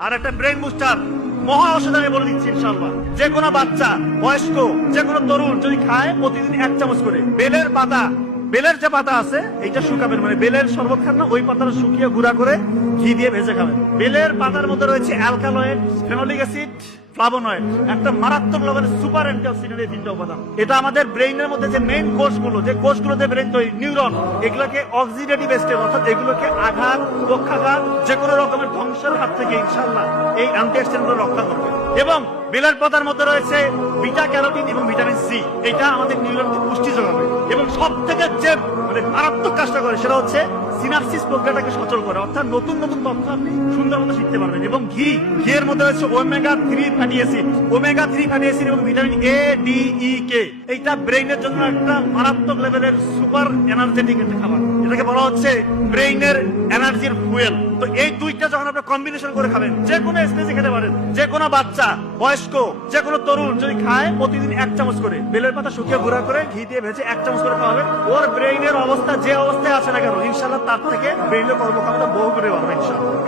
আর একটা brain booster মহা ঔষধ আমি বলে দিচ্ছি ইনশাআল্লাহ। যে কোনো বাচ্চা, বয়স্ক, যে কোনো তরুণ যদি খায় প্রতিদিন 1 চামচ করে বেলের পাতা, বেলের যে পাতা আছে এইটা শুকাবেন, মানে বেলের শরবত খান না, ওই পাতাটা শুকিয়ে গুঁড়া করে ঘি দিয়ে ভেজে খাবেন। বেলের পাতার মধ্যে রয়েছে অ্যালকালয়েড, ফেনোলিক অ্যাসিড, ফ্লাভোনয়েড, একটা মারাত্মক লেভেলের সুপার অ্যান্টিঅক্সিডেন্ট, এই 3টা উপাদান। এটা আমাদের ব্রেইনের মধ্যে যে মেইন কোষগুলো, যে কোষগুলোতে ব্রেইন তৈরি, নিউরন, এগুলোকে অক্সিডেটিভ স্টেট অর্থাৎ এগুলোকে আঘাত, পক্ষাঘাত, যে কোনো রকমের ধ্বংসের হাত থেকে ইনশাআল্লাহ এই অ্যান্টিঅক্সিডেন্টগুলো রক্ষা করবে। এবং বেলের পাতার মধ্যে রয়েছে বিটা ক্যারোটিন এবং ভিটামিন সি, এটা আমাদের নিউরনকে পুষ্টি যোগাবে। এবং সব থেকে যে মানে মারাত্মক কাজটা করে সেটা হচ্ছে সিনাপসিস প্রক্রিয়াটাকে সচল করে, অর্থাৎ নতুন নতুন তথ্য আপনি সুন্দর মতো শিখতে পারবেন। এবং ঘিয়ের মধ্যে রয়েছে omega 3 fatty acid, omega 3 fatty acid এবং ভিটামিন এ, ডি, ই, কে। এইটা ব্রেইনের জন্য একটা মারাত্মক লেভেলের সুপার এনার্জেটিক একটা খাবার, এটাকে বলা হচ্ছে ব্রেইনের এনার্জির ফুয়েল। তো এই দুইটা যখন আপনি কম্বিনেশন করে খাবেন, যে কোনো স্টেজে খেতে পারেন, যে কোনো বাচ্চা, বয়স্ক, যে কোনো তরুণ যদি খায় প্রতিদিন 1 চামচ করে বেলের পাতা শুকিয়ে গুঁড়া করে ঘি দিয়ে ভেজে 1 চামচ করে খাওয়াবেন, ওর ব্রেইনের অবস্থা যে অবস্থায় আছে না কেন ইনশাআল্লাহ তার থেকে ব্রেইনের কর্মক্ষমতা বহু করে বাড়বে ইনশাআল্লাহ।